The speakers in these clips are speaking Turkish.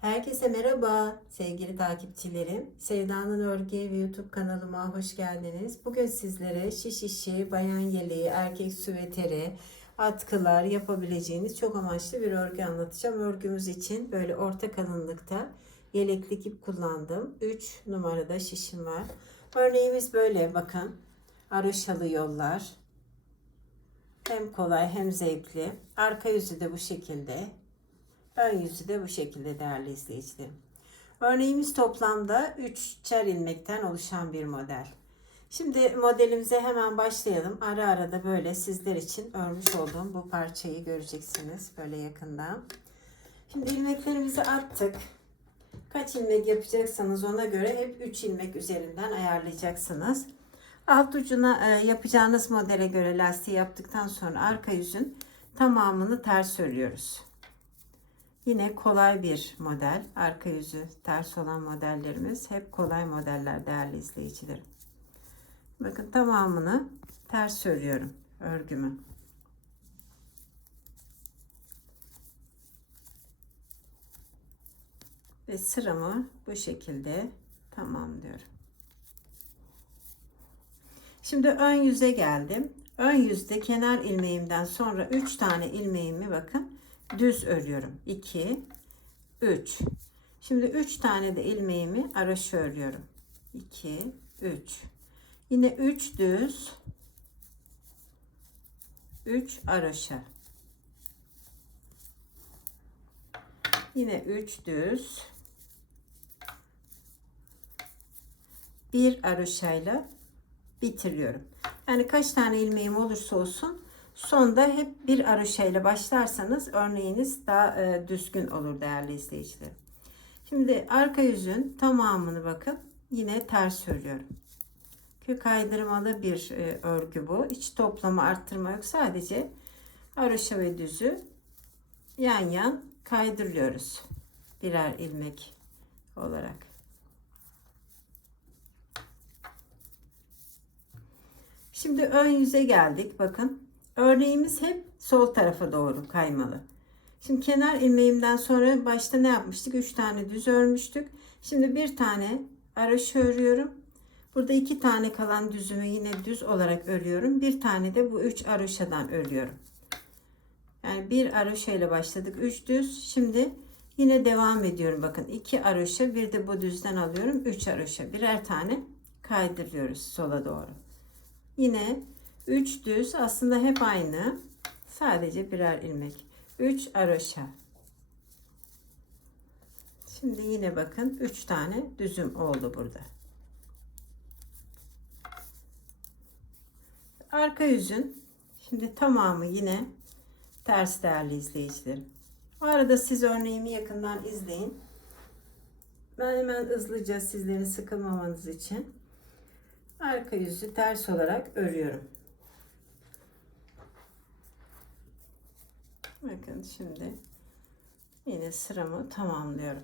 Herkese merhaba sevgili takipçilerim. Sevda'nın Örgü ve YouTube kanalıma hoş geldiniz. Bugün sizlere şiş işi, bayan yeleği, erkek süveteri, atkılar yapabileceğiniz çok amaçlı bir örgü anlatacağım. Örgümüz için böyle orta kalınlıkta yeleklik ip kullandım. 3 numarada şişim var. Örneğimiz böyle bakın. Araşalı yollar. Hem kolay hem zevkli. Arka yüzü de bu şekilde. Ön yüzü de bu şekilde değerli izleyicilerim. Örneğimiz toplamda 3 çar ilmekten oluşan bir model. Şimdi modelimize hemen başlayalım. Ara ara da böyle sizler için örmüş olduğum bu parçayı göreceksiniz böyle yakından. Şimdi ilmeklerimizi attık. Kaç ilmek yapacaksanız ona göre hep 3 ilmek üzerinden ayarlayacaksınız. Alt ucuna e, yapacağınız modele göre lastiği yaptıktan sonra arka yüzün tamamını ters örüyoruz. Yine kolay bir model. Arka yüzü ters olan modellerimiz hep kolay modeller değerli izleyicilerim. Bakın tamamını ters örüyorum örgümü. Ve sıramı bu şekilde tamamlıyorum. Şimdi ön yüze geldim. Ön yüzde kenar ilmeğimden sonra 3 tane ilmeğimi bakın düz örüyorum. 2 3 Şimdi 3 tane de ilmeğimi araşı örüyorum. 2 3 Yine 3 düz 3 araşa. Yine 3 düz bir araşayla bitiriyorum. Yani kaç tane ilmeğim olursa olsun sonda hep bir araşayla başlarsanız örneğiniz daha e, düzgün olur değerli izleyiciler. Şimdi arka yüzün tamamını bakın yine ters örüyorum. Kök kaydırmalı bir e, örgü bu. İç toplama arttırma yok. Sadece araşa ve düzü yan yan kaydırıyoruz. Birer ilmek olarak. Şimdi ön yüze geldik. Bakın. Örneğimiz hep sol tarafa doğru kaymalı. Şimdi kenar ilmeğimden sonra başta ne yapmıştık? 3 tane düz örmüştük. Şimdi bir tane araş örüyorum. Burada iki tane kalan düzümü yine düz olarak örüyorum. Bir tane de bu üç araşadan örüyorum. Yani bir araşa ile başladık. Üç düz. Şimdi yine devam ediyorum. Bakın iki araşa bir de bu düzden alıyorum. Üç araşa birer tane kaydırıyoruz sola doğru. Yine 3 düz aslında hep aynı. Sadece birer ilmek. 3 araşa. Şimdi yine bakın 3 tane düzüm oldu burada. Arka yüzün şimdi tamamı yine ters değerli izleyicilerim. Bu arada siz örneğimi yakından izleyin. Ben hemen hızlıca sizlerin sıkılmamanız için arka yüzü ters olarak örüyorum. Bakın şimdi yine sıramı tamamlıyorum.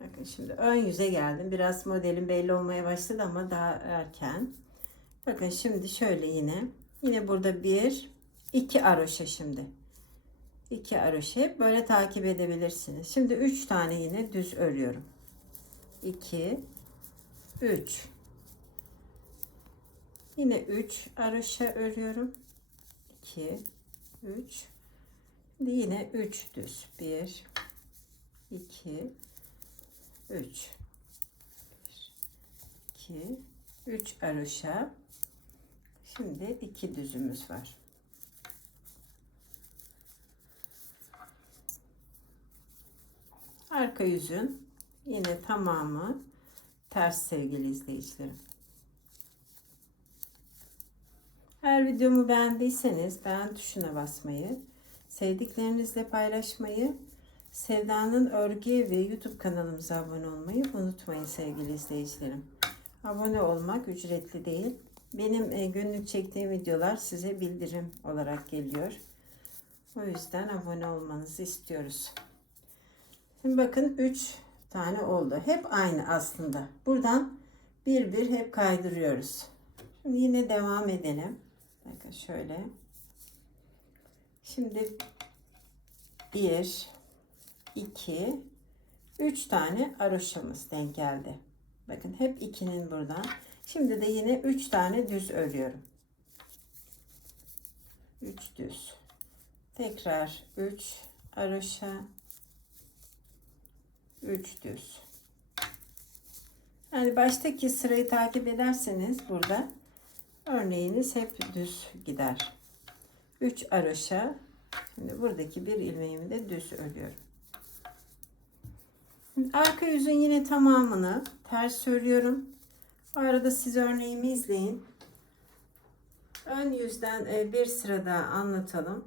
Bakın şimdi ön yüze geldim. Biraz modelim belli olmaya başladı ama daha erken. Bakın şimdi şöyle yine. Yine burada bir, iki aroşa şimdi. İki aroşa hep böyle takip edebilirsiniz. Şimdi üç tane yine düz örüyorum. 2 3 Yine 3 araşa örüyorum. 2 3 Şimdi yine 3 düz. 1 2 3 2 3 araşa. Şimdi 2 düzümüz var. Arka yüzün yine tamamı ters sevgili izleyicilerim. Eğer videomu beğendiyseniz beğen tuşuna basmayı, sevdiklerinizle paylaşmayı, Sevda'nın Örgü ve YouTube kanalımıza abone olmayı unutmayın sevgili izleyicilerim. Abone olmak ücretli değil. Benim e, günlük çektiğim videolar size bildirim olarak geliyor. O yüzden abone olmanızı istiyoruz. Şimdi bakın 3 tane oldu. Hep aynı aslında. Buradan bir bir hep kaydırıyoruz. Şimdi yine devam edelim. Bakın şöyle. Şimdi 1 2 3 tane aroşamız denk geldi. Bakın hep 2'nin burada. Şimdi de yine 3 tane düz örüyorum. 3 düz. Tekrar 3 aroşa 3 düz. Yani baştaki sırayı takip ederseniz burada örneğiniz hep düz gider. 3 aroşa. Şimdi buradaki bir ilmeğimi de düz örüyorum. Arka yüzün yine tamamını ters örüyorum. Bu arada siz örneğimi izleyin. Ön yüzden e, bir sırada anlatalım.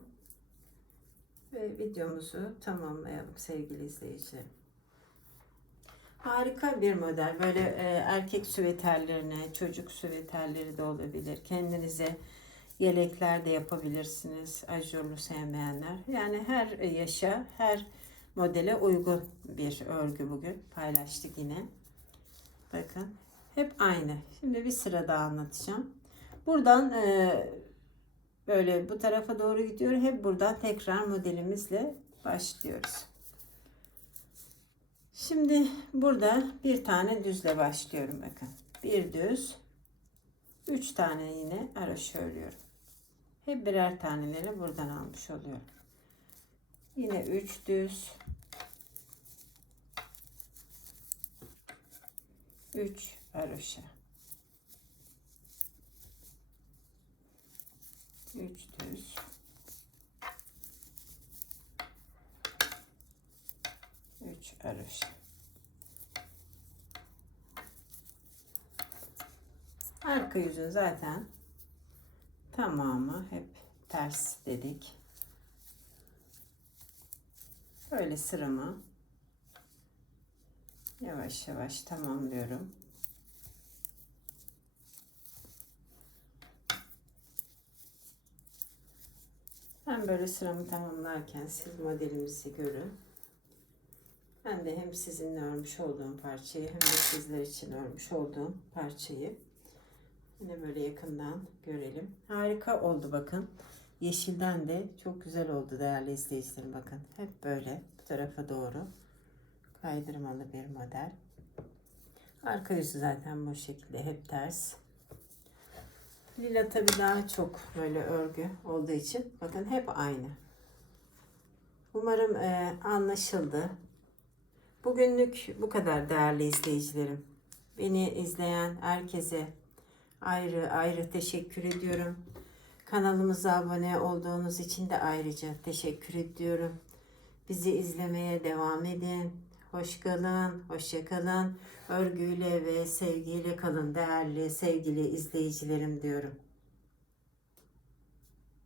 Ve videomuzu tamamlayalım sevgili izleyicilerim. Harika bir model. Böyle e, erkek süveterlerine, çocuk süveterleri de olabilir. Kendinize yelekler de yapabilirsiniz. Ajurlu sevmeyenler. Yani her yaşa, her modele uygun bir örgü bugün paylaştık yine. Bakın hep aynı. Şimdi bir sıra daha anlatacağım. Buradan e, böyle bu tarafa doğru gidiyor. Hep buradan tekrar modelimizle başlıyoruz. Şimdi burada bir tane düzle başlıyorum bakın. Bir düz. Üç tane yine araş örüyorum. Hep birer taneleri buradan almış oluyorum. Yine üç düz. Üç araşa. Üç düz. Araşa. Arka yüzün zaten tamamı hep ters dedik. Böyle sıramı yavaş yavaş tamamlıyorum. Ben böyle sıramı tamamlarken siz modelimizi görün. Ben de hem sizinle örmüş olduğum parçayı hem de sizler için örmüş olduğum parçayı yine böyle yakından görelim. Harika oldu bakın. Yeşilden de çok güzel oldu değerli izleyicilerim bakın. Hep böyle bu tarafa doğru kaydırmalı bir model. Arka yüzü zaten bu şekilde hep ters. Lila tabi daha çok böyle örgü olduğu için bakın hep aynı. Umarım e, anlaşıldı. Bugünlük bu kadar değerli izleyicilerim. Beni izleyen herkese ayrı ayrı teşekkür ediyorum. Kanalımıza abone olduğunuz için de ayrıca teşekkür ediyorum. Bizi izlemeye devam edin. Hoş kalın, hoşça kalın. Örgüyle ve sevgiyle kalın değerli sevgili izleyicilerim diyorum.